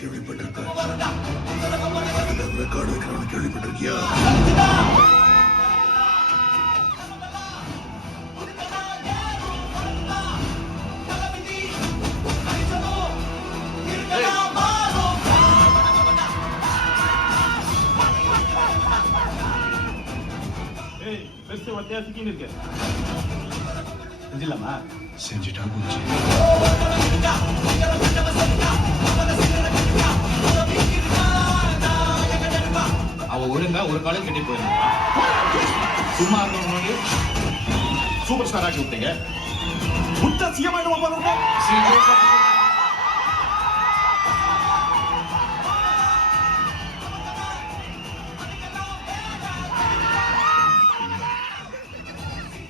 கேள்விப்பட்டிருக்கேன். ரெக்கார்டு வைக்கிறவனு கேள்விப்பட்டிருக்கியா? செஞ்சிடலாமா? செஞ்சுட்டா போச்சு. அவ ஒழுங்கா ஒரு காலேஜ் கட்டி போயிருந்தா சும்மா இருந்தவங்க சூப்பர் ஸ்டார் ஆக்கி விட்டீங்க. முட்டா சிஎம் ஆயிடுவோம் பாருங்க.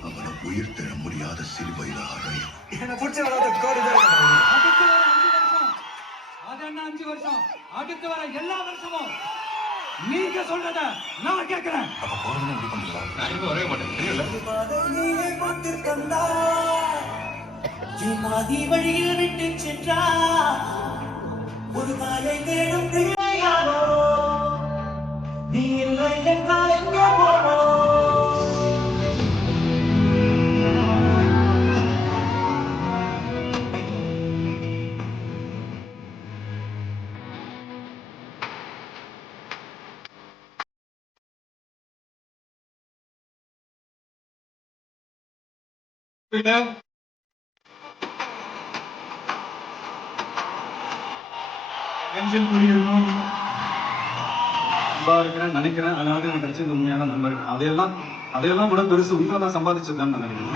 அவனை உயிர் தர முடியாத சிலுவையில் அறையும். எனக்கு பிடிச்ச வராத கோடி பேர் அடுத்து வர 5 வருஷம், அது என்ன 5 வருஷம், அடுத்து வர எல்லா வருஷமும் நீங்க சொல்றத நான் கேட்கிறேன். அப்ப போறதுன்னு எப்படி பண்றீங்களா? நான் இங்க வரவே மாட்டேன், தெரியல. வழியில் விட்டு சென்றா ஒரு தாயை தேடும் பிள்ளையாரோ நீ இல்லை என்றால் எங்கே போனோம். நினைக்கிறேன். அதனால எனக்கு கிடைச்ச இந்த உண்மையான நம்பர். அதையெல்லாம் விட பெருசு உண்மை தான் சம்பாதிச்சிருக்கான்னு நினைக்கிறேன்.